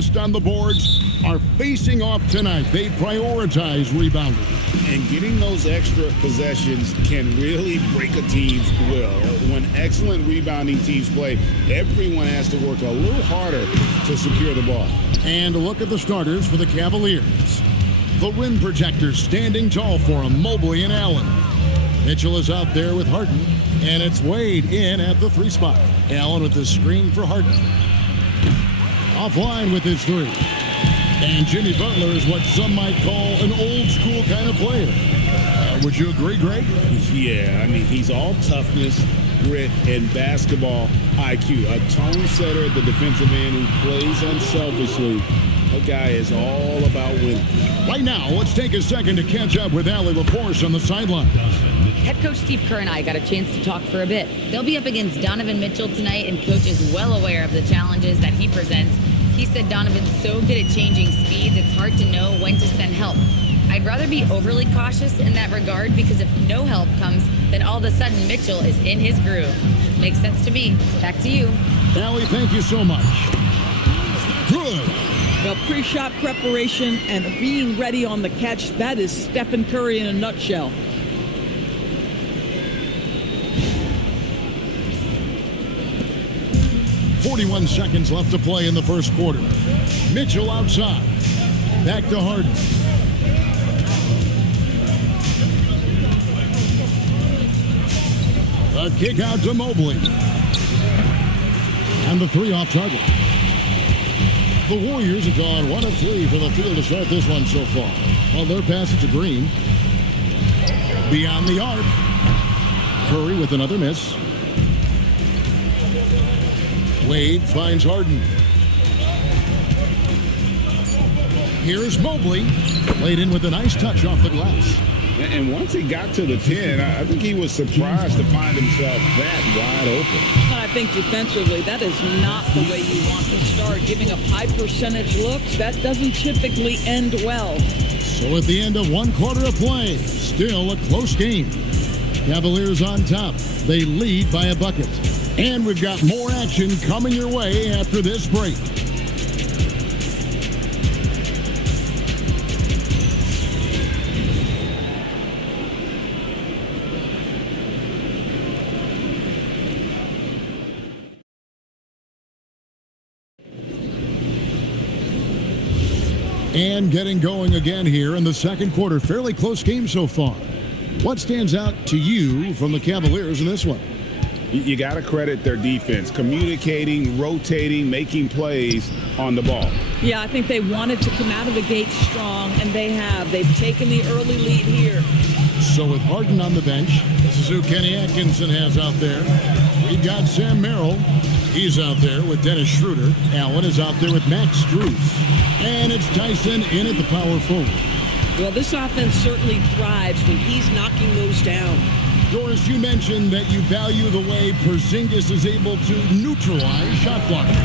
best on the boards are facing off tonight. They prioritize rebounding. And getting those extra possessions can really break a team's will. When excellent rebounding teams play, everyone has to work a little harder to secure the ball. And look at the starters for the Cavaliers. The rim protectors standing tall for them, Mobley and Allen. Mitchell is out there with Harden, and it's Wade in at the 3 spot. Allen with the screen for Harden. Offline with his 3. And Jimmy Butler is what some might call an old-school kind of player. Would you agree, Greg? Yeah, I mean, he's all toughness, grit, and basketball IQ. A tone setter at the defensive end who plays unselfishly. That guy is all about winning. Right now, let's take a second to catch up with Allie LaForce on the sideline. Head coach Steve Kerr and I got a chance to talk for a bit. They'll be up against Donovan Mitchell tonight, and coach is well aware of the challenges that he presents. He said Donovan's so good at changing speeds, it's hard to know when to send help. I'd rather be overly cautious in that regard, because if no help comes, then all of a sudden Mitchell is in his groove. Makes sense to me. Back to you. Allie, thank you so much. Good. Well, pre-shot preparation and being ready on the catch, that is Stephen Curry in a nutshell. .41 seconds left to play in the first quarter. Mitchell outside. Back to Harden. A kick out to Mobley. And the 3 off target. The Warriors have gone 1 of 3 for the field to start this one so far. Well, their pass it to Green. Beyond the arc. Curry with another miss. Wade finds Harden. Here's Mobley. Played in with a nice touch off the glass. And once he got to the 10, I think he was surprised to find himself that wide open. I think defensively, that is not the way you want to start. Giving up high percentage looks, that doesn't typically end well. So at the end of 1 quarter of play, still a close game. Cavaliers on top. They lead by a bucket. And we've got more action coming your way after this break. And getting going again here in the second quarter. Fairly close game so far. What stands out to you from the Cavaliers in this one? You got to credit their defense, communicating, rotating, making plays on the ball. Yeah, I think they wanted to come out of the gate strong, and they have. They've taken the early lead here. So with Harden on the bench, this is who Kenny Atkinson has out there. We've got Sam Merrill. He's out there with Dennis Schroeder. Allen is out there with Max Strus. And it's Tyson in at the power forward. Well, this offense certainly thrives when he's knocking those down. Doris, you mentioned that you value the way Porzingis is able to neutralize shot blocking.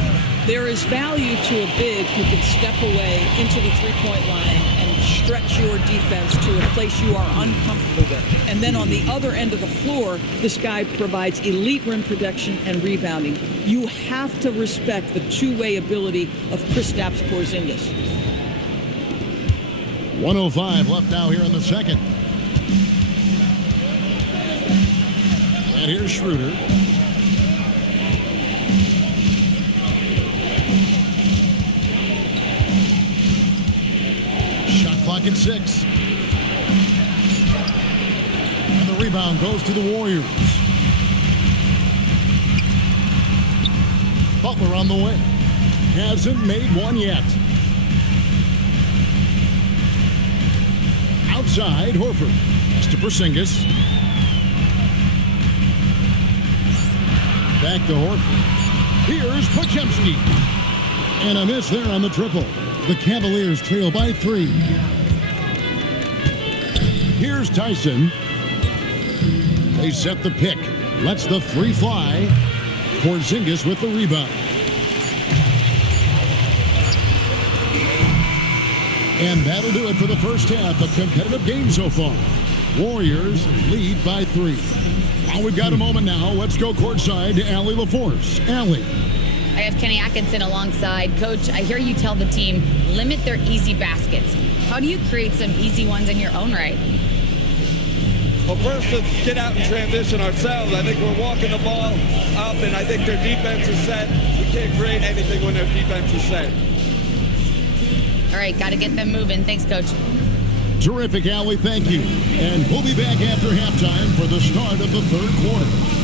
There is value to a big who can step away into the three-point line and stretch your defense to a place you are uncomfortable with. And then on the other end of the floor, this guy provides elite rim protection and rebounding. You have to respect the two-way ability of Kristaps Porzingis. 1:05 left now here in the second. And here's Schroeder. Shot clock at 6. And the rebound goes to the Warriors. Butler on the way. Hasn't made one yet. Outside, Horford. Pass to Porzingis. Back to Horford. Here's Podziemski. And a miss there on the triple. The Cavaliers trail by 3. Here's Tyson. They set the pick. Lets the 3 fly. Porzingis with the rebound. And that'll do it for the first half. A competitive game so far. Warriors lead by 3. Now we've got a moment now. Let's go courtside to Allie LaForce. Allie. I have Kenny Atkinson alongside. Coach, I hear you tell the team, limit their easy baskets. How do you create some easy ones in your own right? Well, first, let's get out and transition ourselves. I think we're walking the ball up, and I think their defense is set. We can't create anything when their defense is set. All right, got to get them moving. Thanks, Coach. Terrific, Allie. Thank you. And we'll be back after halftime for the start of the third quarter.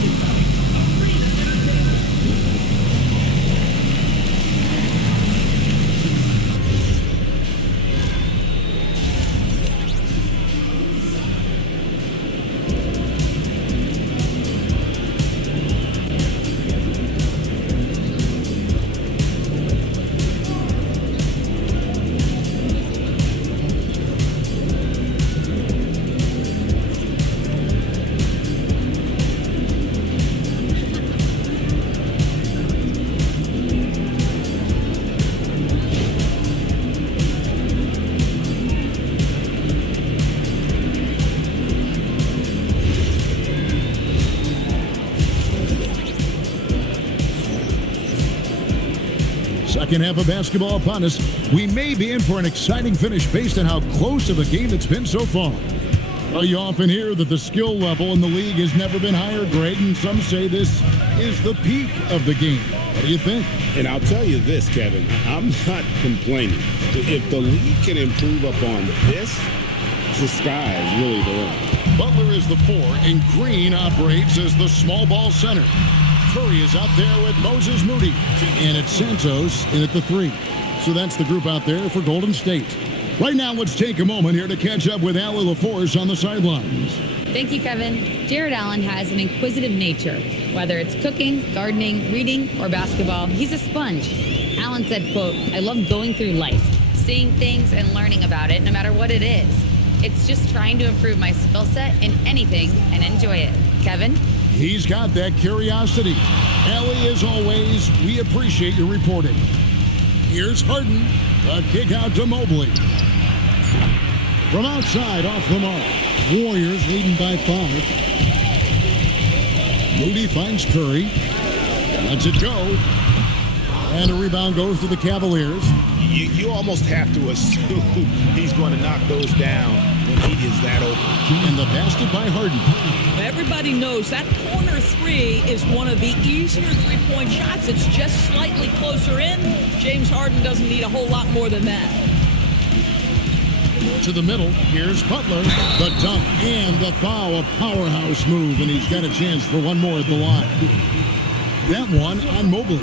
Second half of basketball upon us. We may be in for an exciting finish based on how close of a game it's been so far. Well, you often hear that the skill level in the league has never been higher, Greg, and some say this is the peak of the game. What do you think? And I'll tell you this, Kevin, I'm not complaining. If the league can improve upon this, the sky is really the limit. Butler is the 4, and Green operates as the small ball center. Curry is out there with Moses Moody, and it's Santos in at the 3. So that's the group out there for Golden State. Right now, let's take a moment here to catch up with Allie LaForce on the sidelines. Thank you, Kevin. Jared Allen has an inquisitive nature. Whether it's cooking, gardening, reading, or basketball, he's a sponge. Allen said, quote, I love going through life, seeing things and learning about it no matter what it is. It's just trying to improve my skill set in anything and enjoy it. Kevin? He's got that curiosity. Allie, as always, we appreciate your reporting. Here's Harden. A kick out to Mobley. From outside, off the mark. Warriors leading by 5. Moody finds Curry. Lets it go. And a rebound goes to the Cavaliers. You almost have to assume he's going to knock those down when he is that open. And the basket by Harden. Everybody knows that corner 3 is one of the easier three-point shots. It's just slightly closer in. James Harden doesn't need a whole lot more than that. To the middle, here's Butler. The dunk and the foul, a powerhouse move, and he's got a chance for one more at the line. That one on Mobley.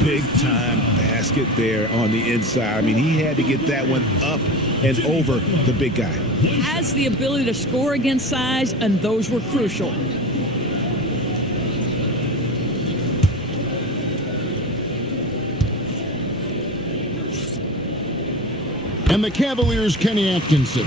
Big-time basket there on the inside. I mean, he had to get that one up and over the big guy. He has the ability to score against size, and those were crucial. And the Cavaliers' Kenny Atkinson.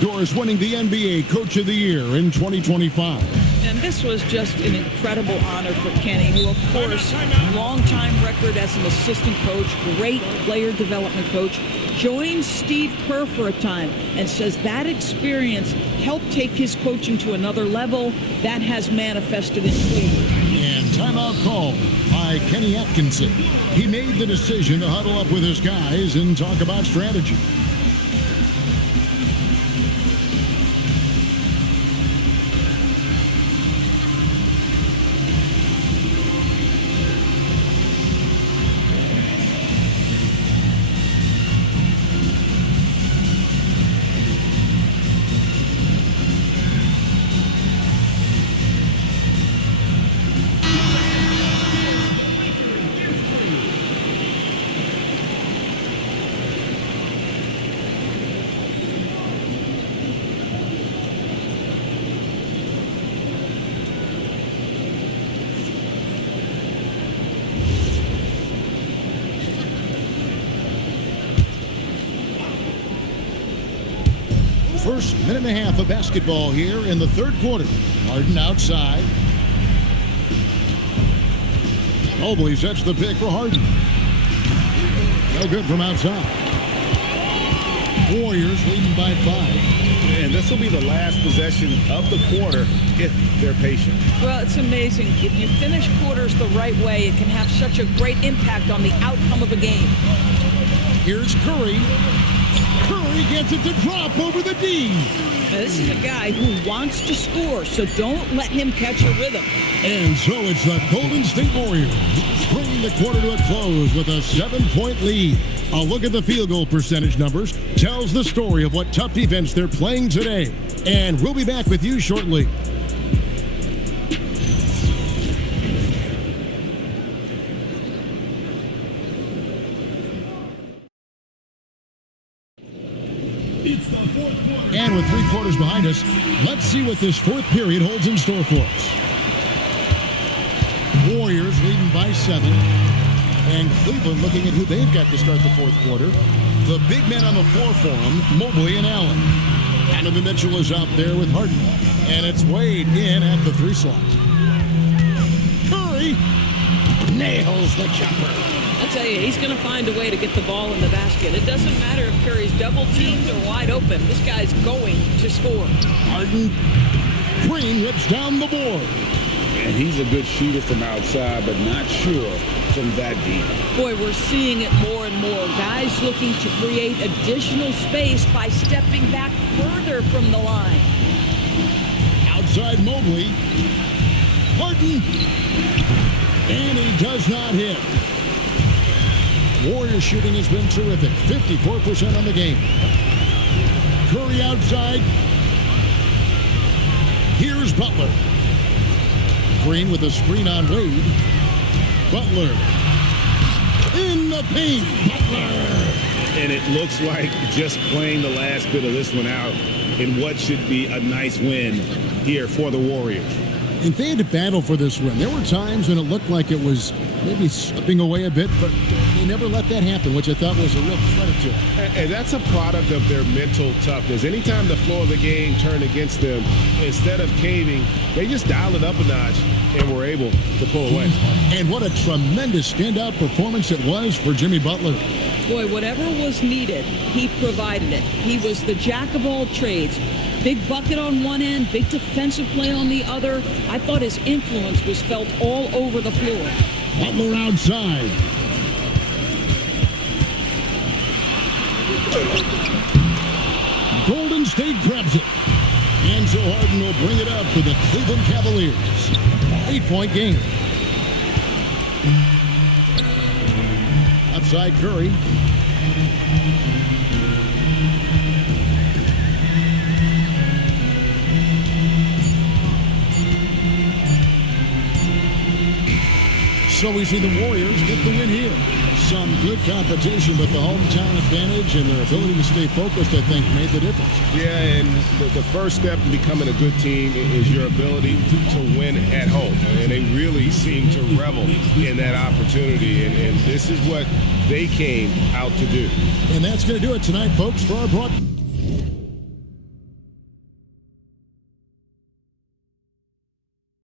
Doris winning the NBA Coach of the Year in 2025. And this was just an incredible honor for Kenny, who, of course, long-time record as an assistant coach, great player development coach, joined Steve Kerr for a time and says that experience helped take his coaching to another level. That has manifested in Cleveland. And timeout call by Kenny Atkinson. He made the decision to huddle up with his guys and talk about strategy. First minute and a half of basketball here in the third quarter. Harden outside. Mobley sets the pick for Harden. No good from outside. Warriors leading by 5. And this will be the last possession of the quarter if they're patient. Well, it's amazing. If you finish quarters the right way, it can have such a great impact on the outcome of a game. Here's Curry. Curry gets it to drop over the D. Now, this is a guy who wants to score, so don't let him catch a rhythm. And so it's the Golden State Warriors bringing the quarter to a close with a 7-point lead. A look at the field goal percentage numbers tells the story of what tough defense they're playing today. And we'll be back with you shortly. And with 3 quarters behind us, let's see what this fourth period holds in store for us. Warriors leading by 7. And Cleveland looking at who they've got to start the fourth quarter. The big men on the floor for them, Mobley and Allen. Donovan Mitchell is out there with Harden. And it's Wade in at the 3 slot. Curry nails the jumper. I'll tell you, he's going to find a way to get the ball in the basket. It doesn't matter if Curry's double-teamed or wide open. This guy's going to score. Harden. Green rips down the board. And he's a good shooter from outside, but not sure from that deep. Boy, we're seeing it more and more. Guys looking to create additional space by stepping back further from the line. Outside Mobley. Harden. And he does not hit. Warriors shooting has been terrific. 54% on the game. Curry outside. Here's Butler. Green with a screen on Wade. Butler. In the paint. Butler. And it looks like just playing the last bit of this one out in what should be a nice win here for the Warriors. And they had to battle for this win. There were times when it looked like it was maybe slipping away a bit, but they never let that happen, which I thought was a real credit to them. And that's a product of their mental toughness. Anytime the flow of the game turned against them, instead of caving, they just dialed it up a notch and were able to pull away. And what a tremendous standout performance it was for Jimmy Butler. Boy, whatever was needed, he provided it. He was the jack of all trades. Big bucket on one end, big defensive play on the other. I thought his influence was felt all over the floor. Butler outside. Golden State grabs it. And so Harden will bring it up for the Cleveland Cavaliers. 8-point game. Outside Curry. So we see the Warriors get the win here. Some good competition, but the hometown advantage and their ability to stay focused, I think, made the difference. Yeah, and the first step in becoming a good team is your ability to win at home. And they really seem to revel in that opportunity. And this is what they came out to do. And that's going to do it tonight, folks, for our broadcast.